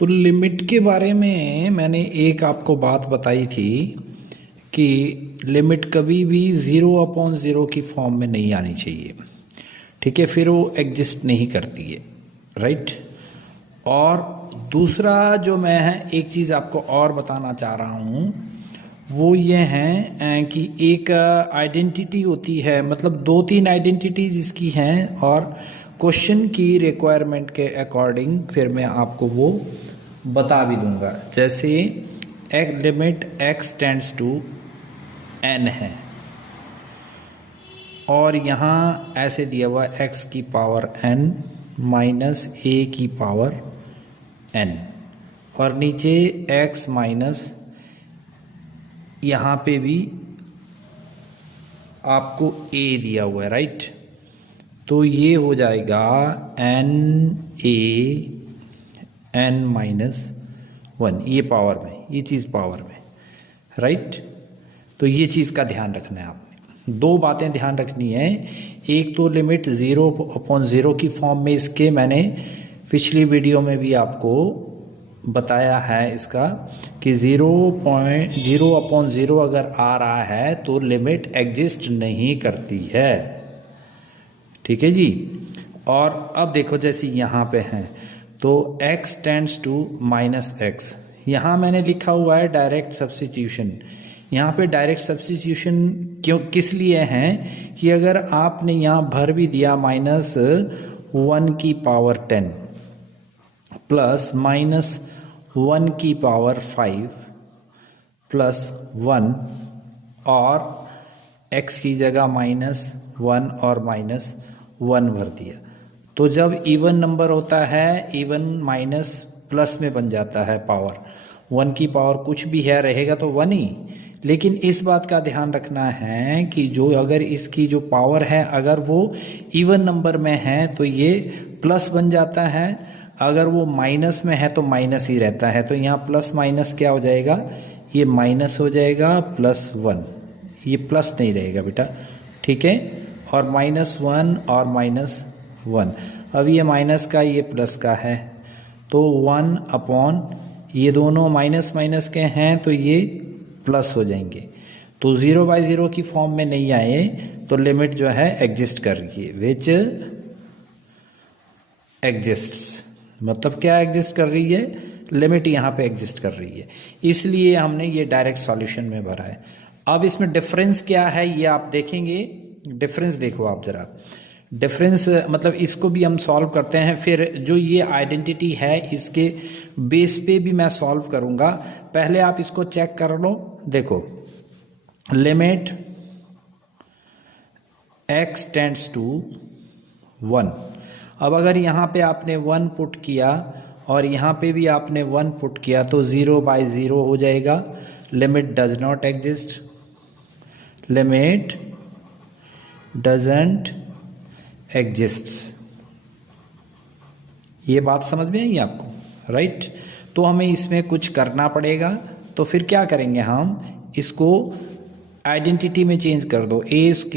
तो लिमिट के बारे में मैंने एक आपको बात बताई थी कि लिमिट कभी भी 0/0 की फॉर्म में नहीं आनी चाहिए। ठीक है, फिर वो एग्जिस्ट नहीं करती है, राइट। और दूसरा जो मैं है एक चीज़ आपको और बताना चाह रहा हूँ वो ये है कि एक आइडेंटिटी होती है, मतलब 2-3 आइडेंटिटीज इसकी हैं और क्वेश्चन की रिक्वायरमेंट के अकॉर्डिंग फिर मैं आपको वो बता भी दूंगा। जैसे limit x tends to n है और यहाँ ऐसे दिया हुआ x की पावर n माइनस a की पावर n और नीचे x माइनस यहाँ पे भी आपको a दिया हुआ है, राइट। तो ये हो जाएगा n(a)(n-1), ये पावर में, ये चीज़ पावर में, राइट। तो ये चीज़ का ध्यान रखना है आपने। दो बातें ध्यान रखनी है, एक तो लिमिट 0/0 की फॉर्म में, इसके मैंने पिछली वीडियो में भी आपको बताया है इसका कि 0/0 अगर आ रहा है तो लिमिट एग्जिस्ट नहीं करती है, ठीक है जी। और अब देखो जैसे यहाँ पे है तो x टेंड्स टू -x, यहाँ मैंने लिखा हुआ है डायरेक्ट सब्स्टिट्यूशन। यहाँ पे डायरेक्ट सब्स्टिट्यूशन क्यों किस लिए है कि अगर आपने यहाँ भर भी दिया -1 की पावर 10 प्लस -1 की पावर 5 प्लस 1 और x की जगह -1 और -1 भर दिया, तो जब इवन नंबर होता है इवन माइनस प्लस में बन जाता है पावर। 1 की पावर कुछ भी है रहेगा तो 1 ही, लेकिन इस बात का ध्यान रखना है कि जो अगर इसकी जो पावर है अगर वो इवन नंबर में है तो ये प्लस बन जाता है, अगर वो माइनस में है तो माइनस ही रहता है। तो यहाँ प्लस माइनस क्या हो जाएगा, ये माइनस हो जाएगा +1, ये प्लस नहीं रहेगा बेटा, ठीक है। और -1 और -1, अब ये माइनस का ये प्लस का है तो 1/, ये दोनों माइनस माइनस के हैं तो ये प्लस हो जाएंगे। तो 0/0 की फॉर्म में नहीं आए तो लिमिट जो है एग्जिस्ट कर रही है, विच एग्जिस्ट्स, मतलब क्या एग्जिस्ट कर रही है, लिमिट यहाँ पे एग्जिस्ट कर रही है, इसलिए हमने ये डायरेक्ट सॉल्यूशन में भरा है। अब इसमें डिफरेंस क्या है ये आप देखेंगे, डिफरेंस देखो आप जरा, डिफरेंस मतलब इसको भी हम सॉल्व करते हैं, फिर जो ये आइडेंटिटी है इसके बेस पे भी मैं सॉल्व करूंगा। पहले आप इसको चेक कर लो, देखो लिमिट x टेंड्स टू 1, अब अगर यहाँ पे आपने 1 पुट किया और यहाँ पे भी आपने 1 पुट किया तो 0/0 हो जाएगा, limit does not exist, limit doesn't exists. ये बात समझ में आई आपको, राइट। तो हमें इसमें कुछ करना पड़ेगा, तो फिर क्या करेंगे, हम इसको आइडेंटिटी में चेंज कर दो, a² -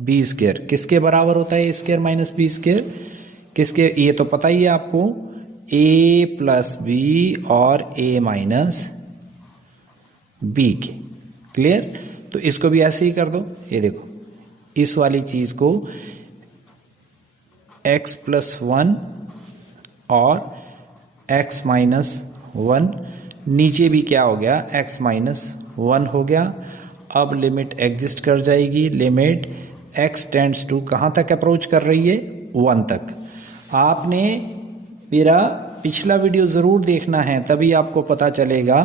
b², किसके बराबर होता है a² - b², किसके, ये तो पता ही है आपको, a + b और a - b के, क्लियर। तो इसको भी ऐसे ही कर दो, ये देखो इस वाली चीज को x + 1 और x - 1, नीचे भी क्या हो गया, x - 1 हो गया। अब लिमिट एग्जिस्ट कर जाएगी, लिमिट x टेंड्स टू कहाँ तक अप्रोच कर रही है, 1 तक। आपने मेरा पिछला वीडियो ज़रूर देखना है, तभी आपको पता चलेगा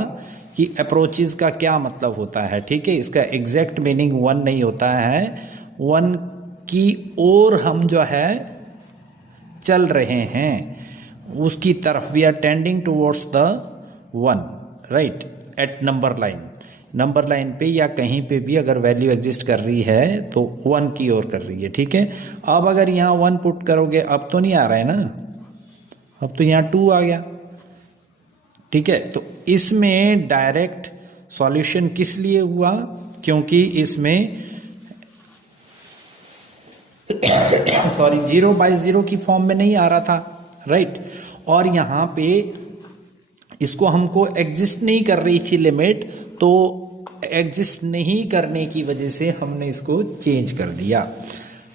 कि अप्रोचेस का क्या मतलब होता है, ठीक है। इसका एग्जैक्ट मीनिंग 1 नहीं होता है, 1 की ओर हम जो है चल रहे हैं, उसकी तरफ, we are tending towards the 1, right, at number line पे या कहीं पे भी अगर वैल्यू एग्जिस्ट कर रही है तो 1 की ओर कर रही है, ठीक है। अब अगर यहाँ 1 पुट करोगे, अब तो नहीं आ रहा है ना, अब तो यहाँ 2 आ गया, ठीक है। तो इसमें डायरेक्ट सॉल्यूशन किस लिए हुआ, क्योंकि इसमें सॉरी 0/0 की फॉर्म में नहीं आ रहा था, राइट। और यहाँ पे इसको हमको एग्जिस्ट नहीं कर रही थी लिमिट, तो एग्जिस्ट नहीं करने की वजह से हमने इसको चेंज कर दिया।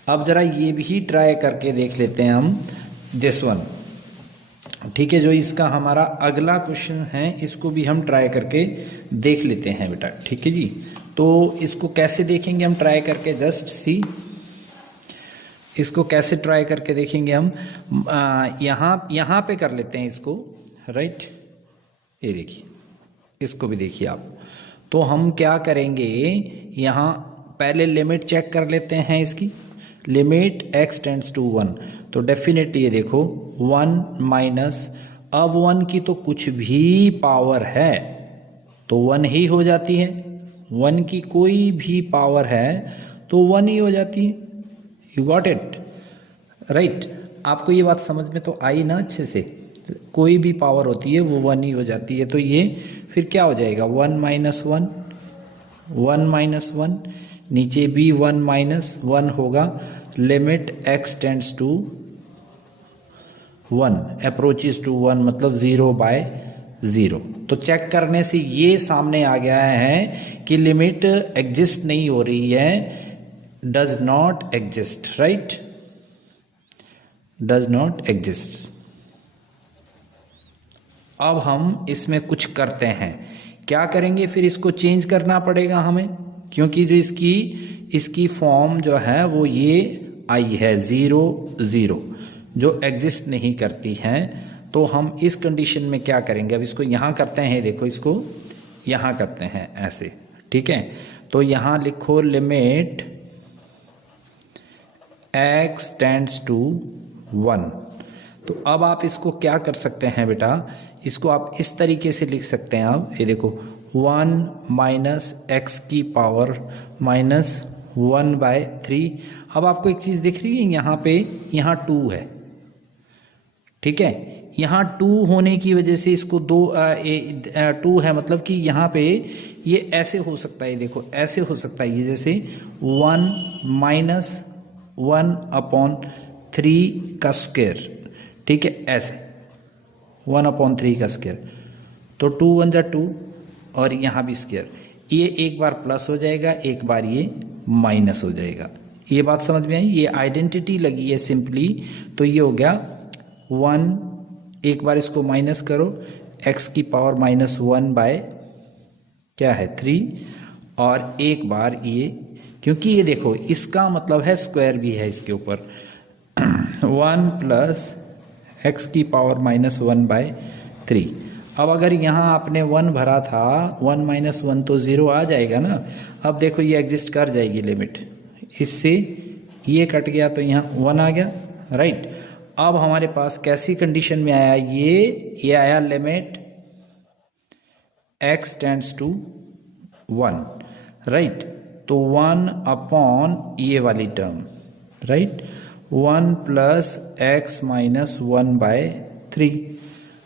अब जरा ये भी ट्राई करके देख लेते हैं हम दिस वन, ठीक है, जो इसका हमारा अगला क्वेश्चन है, इसको भी हम ट्राई करके देख लेते हैं बेटा, ठीक है जी। तो इसको कैसे देखेंगे हम ट्राई करके, जस्ट सी, इसको कैसे ट्राई करके देखेंगे हम, यहाँ पे कर लेते हैं इसको, राइट, ये देखिए, इसको भी देखिए आप। तो हम क्या करेंगे, यहाँ पहले लिमिट चेक कर लेते हैं इसकी, लिमिट x टेंड्स टू 1, तो डेफिनेटली ये देखो 1 माइनस, अब 1 की तो कुछ भी पावर है तो 1 ही हो जाती है, 1 की कोई भी पावर है तो 1 ही हो जाती है। You got it, right. आपको ये बात समझ में तो आई ना अच्छे से, कोई भी पावर होती है वो 1 ही हो जाती है। तो ये फिर क्या हो जाएगा, 1 माइनस 1, 1 माइनस 1, नीचे भी 1 माइनस 1 होगा, limit x tends to 1 approaches to 1, मतलब 0/0। तो चेक करने से ये सामने आ गया है कि लिमिट एग्जिस्ट नहीं हो रही है, does not exist, right, does not exist. अब हम इसमें कुछ करते हैं, क्या करेंगे, फिर इसको चेंज करना पड़ेगा हमें, क्योंकि जो इसकी फॉर्म जो है वो ये आई है 0 0, जो एग्जिस्ट नहीं करती हैं। तो हम इस कंडीशन में क्या करेंगे, अब इसको यहाँ करते हैं, देखो इसको यहाँ करते हैं ऐसे, ठीक है। तो यहाँ लिखो लिमिट x टेंड्स टू 1। तो अब आप इसको क्या कर सकते हैं बेटा, इसको आप इस तरीके से लिख सकते हैं, आप ये देखो 1 माइनस एक्स की पावर माइनस 1/3। अब आपको एक चीज़ दिख रही है, यहाँ 2 है, ठीक है, यहाँ 2 होने की वजह से इसको 2 है, मतलब कि यहाँ पे ये ऐसे हो सकता है, देखो ऐसे हो सकता है, ये जैसे 1 माइनस 1/3 का स्क्वायर, ठीक है, ऐसे 1/3 का स्क्वायर, तो 2 1 जा 2 और यहाँ भी स्क्वायर, ये एक बार प्लस हो जाएगा, एक बार ये माइनस हो जाएगा। ये बात समझ में आई, ये आइडेंटिटी लगी है सिंपली। तो ये हो गया 1, एक बार इसको माइनस करो, x की पावर -1 क्या है 3, और एक बार ये, क्योंकि ये देखो इसका मतलब है स्क्वायर भी है इसके ऊपर, 1 प्लस x की पावर -1/3। अब अगर यहाँ आपने 1 भरा था, 1 माइनस 1 तो 0 आ जाएगा ना। अब देखो ये एग्जिस्ट कर जाएगी लिमिट, इससे ये कट गया तो यहाँ 1 आ गया, राइट। अब हमारे पास कैसी कंडीशन में आया, ये आया limit x tends to 1, right. तो 1 ये वाली term, right, 1 plus x minus 1/3।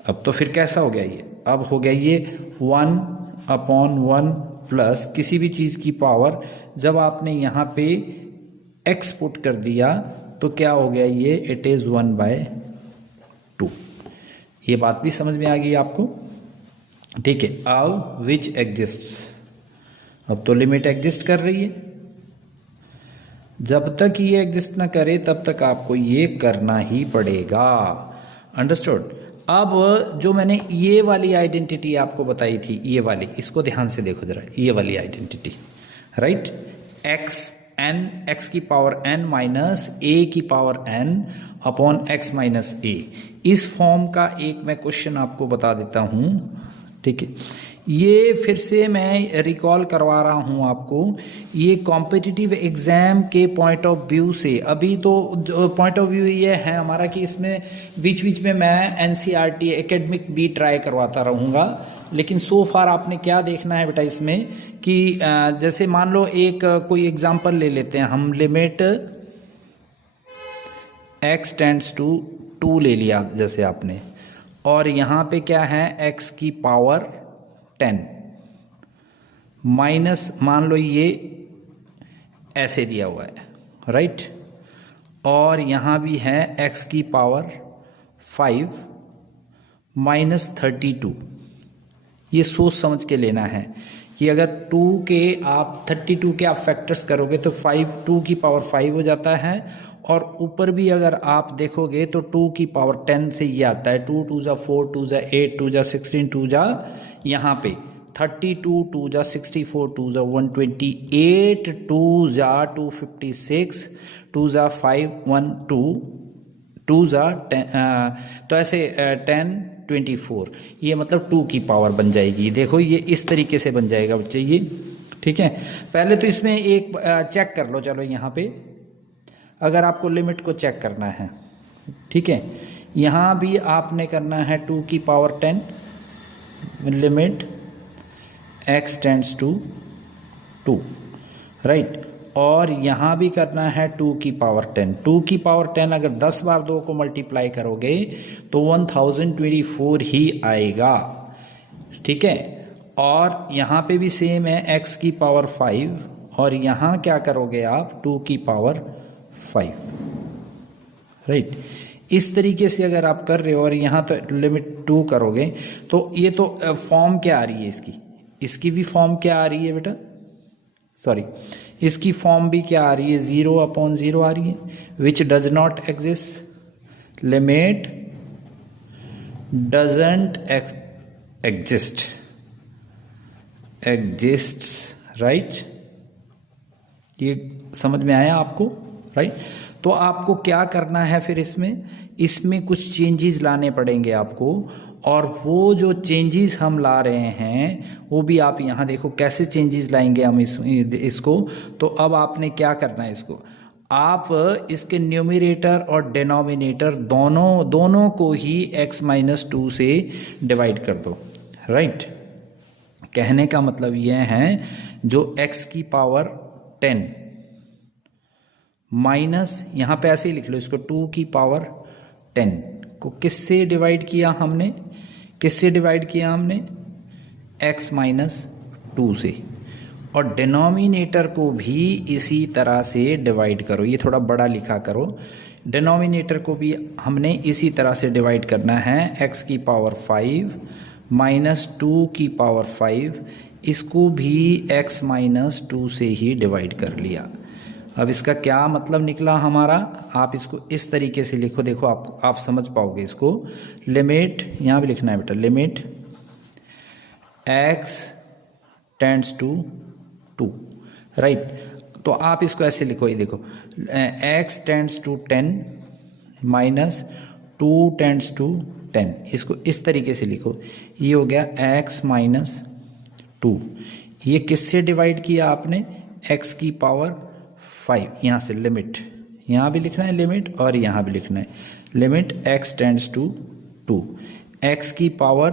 अब तो फिर कैसा हो गया ये, अब हो गया ये 1/1 प्लस किसी भी चीज़ की पावर, जब आपने यहाँ पे x पुट कर दिया तो क्या हो गया ये, इट इज़ 1/2। ये बात भी समझ में आ गई आपको, ठीक है। अब विच एग्जिस्ट्स, अब तो लिमिट एग्जिस्ट कर रही है, जब तक ये एग्जिस्ट ना करे तब तक आपको ये करना ही पड़ेगा, अंडरस्टूड। अब जो मैंने ये वाली आइडेंटिटी आपको बताई थी, ये वाली, इसको ध्यान से देखो जरा, ये वाली आइडेंटिटी, राइट, x की पावर n माइनस a की power n upon x minus a, इस फॉर्म का एक मैं क्वेश्चन आपको बता देता हूँ, ठीक है। ये फिर से मैं रिकॉल करवा रहा हूँ आपको, ये कॉम्पिटिटिव एग्जाम के पॉइंट ऑफ व्यू से, अभी तो पॉइंट ऑफ व्यू ये है हमारा कि इसमें बीच में मैं एनसीईआरटी एकेडमिक भी ट्राई करवाता रहूँगा, लेकिन सो फार आपने क्या देखना है बेटा इसमें कि जैसे मान लो एक कोई एग्जांपल ले लेते हैं हम, लिमिट x टेंड्स टू 2 ले लिया जैसे आपने, और यहाँ पे क्या है x की पावर 10 माइनस, मान लो ये ऐसे दिया हुआ है, राइट, और यहाँ भी है x की पावर 5 -32। ये सोच समझ के लेना है कि अगर 2 के आप 32 के आप फैक्टर्स करोगे तो 2 की पावर 5 हो जाता है, और ऊपर भी अगर आप देखोगे तो 2 की पावर 10 से ये आता है। 2 2 जा 4, 2 जा 8, 2 जा 16, 2 जा यहाँ पे 32, 2 जा 64, 2 जा 128, 2 जा 256, 2 जा 5 1 2, 2 जा 10, तो ऐसे 10 24, ये मतलब 2 की पावर बन जाएगी। देखो ये इस तरीके से बन जाएगा बच्चे ये, ठीक है। पहले तो इसमें एक चेक कर लो, चलो यहाँ पे अगर आपको लिमिट को चेक करना है, ठीक है, यहाँ भी आपने करना है 2 की power 10 limit x tends to 2, right, और यहाँ भी करना है 2 की पावर 10। 2 की पावर 10 अगर 10 बार 2 को मल्टीप्लाई करोगे तो 1024 ही आएगा, ठीक है। और यहाँ पे भी सेम है x की पावर 5, और यहाँ क्या करोगे आप 2 की पावर 5, राइट। इस तरीके से अगर आप कर रहे हो और यहाँ तो लिमिट 2 करोगे तो ये तो फॉर्म क्या आ रही है इसकी भी फॉर्म क्या आ रही है बेटा, सॉरी, इसकी फॉर्म भी क्या आ रही है, 0/0 आ रही है, which does not exist, limit doesn't exist, right. ये समझ में आया आपको, राइट। तो आपको क्या करना है फिर इसमें कुछ चेंजेस लाने पड़ेंगे आपको, और वो जो चेंजेस हम ला रहे हैं वो भी आप यहाँ देखो कैसे चेंजेस लाएंगे हम इसको। तो अब आपने क्या करना है, इसको आप इसके न्यूमरेटर और डिनोमिनेटर दोनों को ही x-2 से डिवाइड कर दो, राइट। कहने का मतलब यह है जो x की पावर 10 माइनस, यहाँ पे ऐसे ही लिख लो इसको, 2 की पावर 10 को किससे डिवाइड किया हमने, x-2 से, और डिनोमिनेटर को भी इसी तरह से डिवाइड करो। ये थोड़ा बड़ा लिखा करो, डिनोमिनेटर को भी हमने इसी तरह से डिवाइड करना है, x की पावर 5 माइनस 2 की पावर 5, इसको भी x-2 से ही डिवाइड कर लिया। अब इसका क्या मतलब निकला हमारा, आप इसको इस तरीके से लिखो, देखो आप समझ पाओगे इसको। लिमिट यहाँ भी लिखना है बेटा, limit x tends to 2, right. तो आप इसको ऐसे लिखो, ये देखो x tends to 10 minus 2 tends to 10, इसको इस तरीके से लिखो। ये हो गया x-2, ये किससे डिवाइड किया आपने, x की पावर 5, यहाँ से लिमिट, यहाँ भी लिखना है लिमिट और यहाँ भी लिखना है limit x tends to 2, x की पावर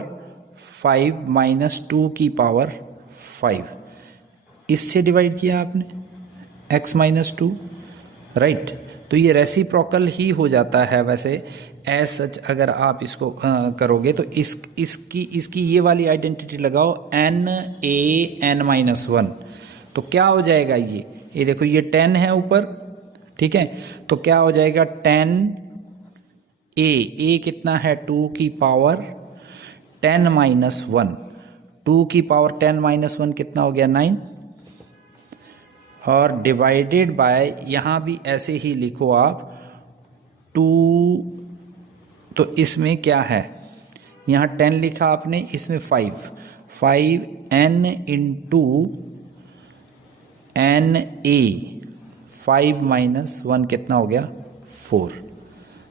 5 माइनस 2 की पावर 5, इससे डिवाइड किया आपने x-2, राइट। तो ये रेसिप्रोकल ही हो जाता है वैसे एज सच। अगर आप इसको करोगे तो इसकी ये वाली आइडेंटिटी लगाओ, n(a)(n-1), तो क्या हो जाएगा, ये देखो ये 10 है ऊपर, ठीक है, तो क्या हो जाएगा 10a कितना है 2 की पावर 10-1, 2 की पावर 10-1 कितना हो गया 9, और डिवाइडेड बाय, यहाँ भी ऐसे ही लिखो आप 2, तो इसमें क्या है, यहाँ 10 लिखा आपने, इसमें 5n इंटू na, 5-1 कितना हो गया 4।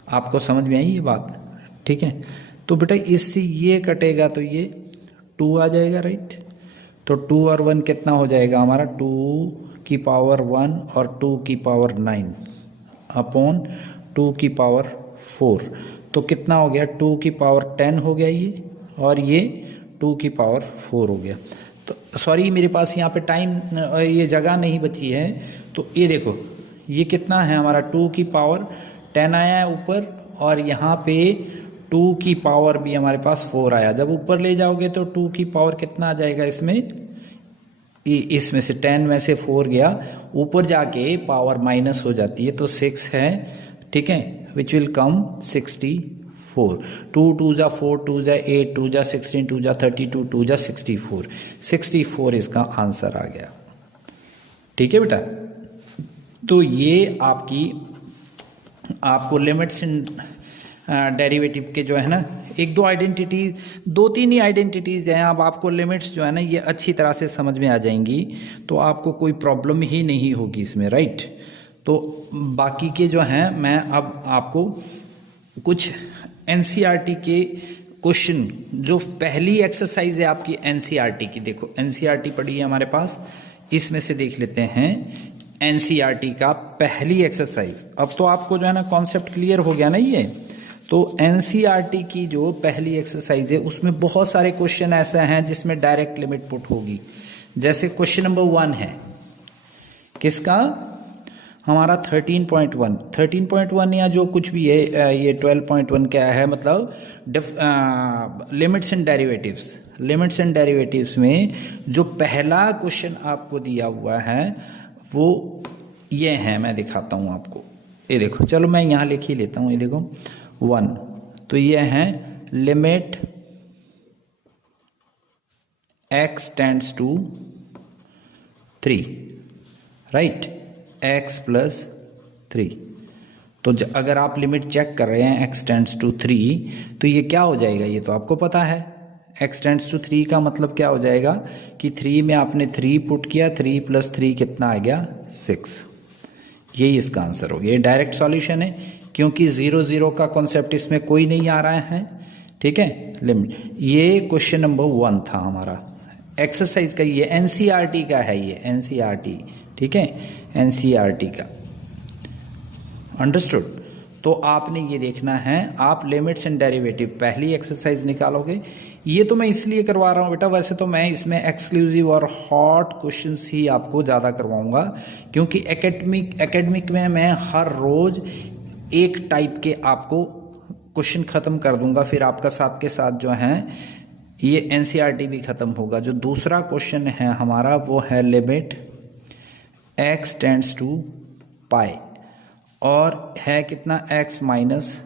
आपको समझ में आई ये बात, ठीक है। तो बेटा इससे ये कटेगा तो ये 2 आ जाएगा, राइट। तो 2 और 1 कितना हो जाएगा हमारा, 2 की पावर 1 और 2 की पावर 9 अपॉन 2 की पावर 4, तो कितना हो गया 2 की पावर 10 हो गया ये, और ये 2 की पावर 4 हो गया। तो सॉरी मेरे पास यहाँ पे टाइम, ये जगह नहीं बची है, तो ये देखो ये कितना है हमारा 2 की पावर 10 आया है ऊपर, और यहाँ पे 2 की पावर भी हमारे पास 4 आया। जब ऊपर ले जाओगे तो 2 की पावर कितना आ जाएगा इसमें से 10 में से 4 गया, ऊपर जाके पावर माइनस हो जाती है तो 6 है, ठीक है, विच विल कम 64। 4, 2 2 जा 4, 2 जा 8, 2 जा 16, 2 जा 32, 2 जा 64, 64 इसका आंसर आ गया। ठीक है बेटा, तो ये आपको लिमिट्स एंड डेरिवेटिव के जो है ना एक दो आइडेंटिटी, दो तीन ही आइडेंटिटीज़ हैं। अब आपको लिमिट्स जो है ना ये अच्छी तरह से समझ में आ जाएंगी, तो आपको कोई प्रॉब्लम ही नहीं होगी इसमें, राइट। तो बाकी के जो हैं मैं अब आपको कुछ एनसीईआरटी के क्वेश्चन, जो पहली एक्सरसाइज है आपकी एनसीईआरटी की, देखो एनसीईआरटी पढ़ी है हमारे पास, इसमें से देख लेते हैं एनसीईआरटी का पहली एक्सरसाइज। अब तो आपको जो है ना कॉन्सेप्ट क्लियर हो गया ना ये। तो एनसीईआरटी की जो पहली एक्सरसाइज है उसमें बहुत सारे क्वेश्चन ऐसे हैं जिसमें डायरेक्ट लिमिट पुट होगी। जैसे क्वेश्चन नंबर 1 है किसका, हमारा 13.1 या जो कुछ भी है, ये 12.1 क्या है, मतलब limits and derivatives. Limits and derivatives में जो पहला क्वेश्चन आपको दिया हुआ है वो ये है, मैं दिखाता हूँ आपको। ये देखो, चलो मैं यहाँ लिख ही लेता हूँ। ये देखो 1, तो ये है limit x tends to 3, right, x plus 3। तो अगर आप लिमिट चेक कर रहे हैं x टेंड्स टू 3, तो ये क्या हो जाएगा, ये तो आपको पता है। x टेंड्स टू 3 का मतलब क्या हो जाएगा कि 3 में आपने 3 पुट किया, 3 प्लस 3 कितना आ गया, 6। यही इसका आंसर हो गया। ये डायरेक्ट सॉल्यूशन है क्योंकि 0 0 का कॉन्सेप्ट इसमें कोई नहीं आ रहा है। ठीक है, लिमिट। ये क्वेश्चन नंबर 1 था हमारा एक्सरसाइज का, ये एनसीईआरटी का है, ये एनसीईआरटी, ठीक है, एनसीईआरटी का, अंडरस्टूड। तो आपने ये देखना है, आप लिमिट्स एंड डेरिवेटिव पहली एक्सरसाइज निकालोगे। ये तो मैं इसलिए करवा रहा हूँ बेटा, वैसे तो मैं इसमें एक्सक्लूसिव और हॉट क्वेश्चंस ही आपको ज़्यादा करवाऊंगा, क्योंकि एकेडमिक में मैं हर रोज़ एक टाइप के आपको क्वेश्चन ख़त्म कर दूंगा, फिर आपका साथ के साथ जो है ये एनसीईआरटी भी ख़त्म होगा। जो दूसरा क्वेश्चन है हमारा वो है लिमिट x टेंड्स टू पाई, और है कितना, x माइनस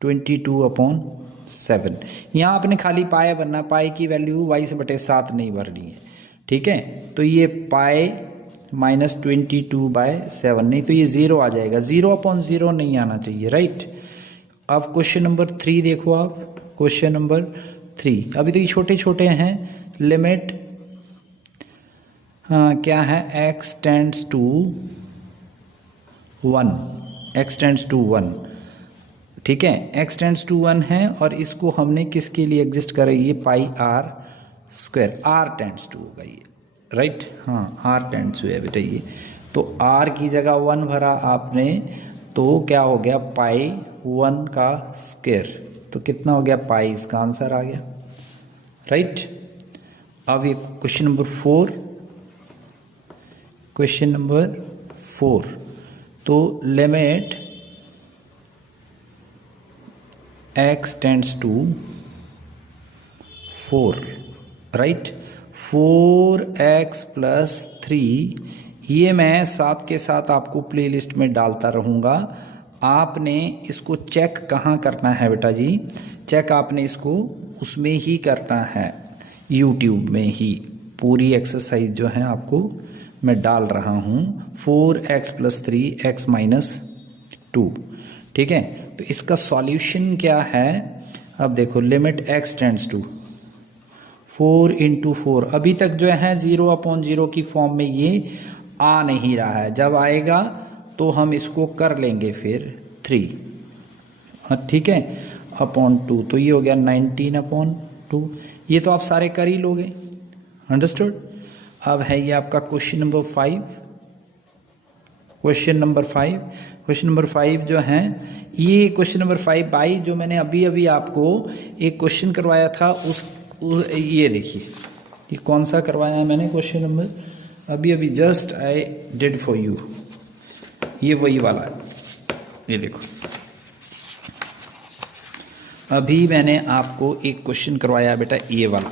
22/7। यहाँ आपने खाली पाई भरना, पाई की वैल्यू y/7 नहीं भरनी है, ठीक है। तो ये पाई माइनस 22/7, नहीं तो ये 0 आ जाएगा, 0/0 नहीं आना चाहिए, राइट। अब क्वेश्चन नंबर 3 देखो आप, क्वेश्चन नंबर 3, अभी तो ये छोटे छोटे हैं। लिमिट क्या है, x tends to 1, x tends to 1, ठीक है, x टेंड्स टू 1 है, और इसको हमने किसके लिए एग्जिस्ट करा, ये pi r square, r tends to होगा ये, राइट, हाँ r टेंड्स टू है बेटा ये। तो r की जगह 1 भरा आपने, तो क्या हो गया, पाई 1 का स्क्वायर, तो कितना हो गया, पाई, इसका आंसर आ गया, राइट। अब ये क्वेश्चन नंबर 4, क्वेश्चन नंबर 4, तो limit x tends to 4, right, 4x plus 3, ये मैं साथ के साथ आपको प्लेलिस्ट में डालता रहूँगा। आपने इसको चेक कहाँ करना है बेटा जी, चेक आपने इसको उसमें ही करना है, YouTube में ही। पूरी एक्सरसाइज जो है आपको मैं डाल रहा हूँ, 4x प्लस 3 x माइनस 2, ठीक है। तो इसका सॉल्यूशन क्या है, अब देखो लिमिट x टेंड्स टू 4 × 4, अभी तक जो है 0/0 की फॉर्म में ये आ नहीं रहा है, जब आएगा तो हम इसको कर लेंगे फिर 3, ठीक है, अपॉन 2, तो ये हो गया 19/2, ये तो आप सारे कर ही लोगे, अंडरस्टूड। अब है ये आपका question number 5, question number 5, question number 5 जो है, ये क्वेश्चन नंबर 5 बाई, जो मैंने अभी अभी आपको एक क्वेश्चन करवाया था ये देखिए, ये कौन सा करवाया है मैंने क्वेश्चन नंबर, अभी अभी just I did for you, ये वही वाला है, ये देखो अभी मैंने आपको एक क्वेश्चन करवाया बेटा, ये वाला,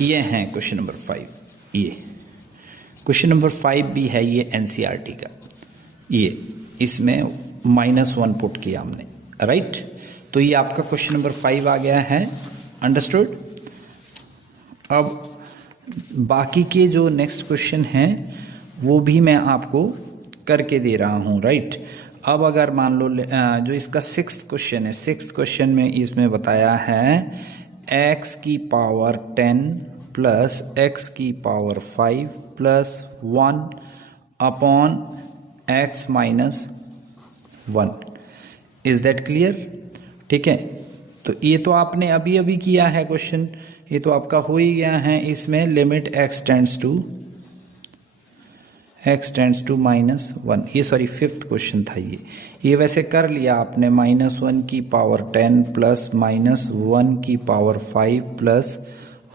ये है क्वेश्चन नंबर 5, ये क्वेश्चन नंबर 5 भी है ये एनसीईआरटी का, ये इसमें -1 पुट किया हमने, राइट। तो ये आपका क्वेश्चन नंबर 5 आ गया है। अंडरस्टूड। अब बाकी के जो नेक्स्ट क्वेश्चन हैं वो भी मैं आपको करके दे रहा हूँ, राइट। अब अगर मान लो जो इसका 6th क्वेश्चन है, 6th क्वेश्चन में इसमें बताया है x की पावर 10 प्लस x की power 5 plus 1 upon x minus 1। Is that clear? ठीक है, तो ये तो आपने अभी अभी किया है क्वेश्चन, ये तो आपका हो ही गया है। इसमें लिमिट x टेंड्स टू -1, ये सॉरी 5th क्वेश्चन था ये वैसे कर लिया आपने। -1 की पावर 10 प्लस -1 की पावर 5 प्लस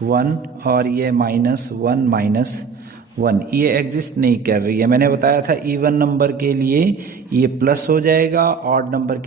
1 और ये -1 ये एग्जिस्ट नहीं कर रही है। मैंने बताया था इवन नंबर के लिए ये प्लस हो जाएगा, ऑड नंबर के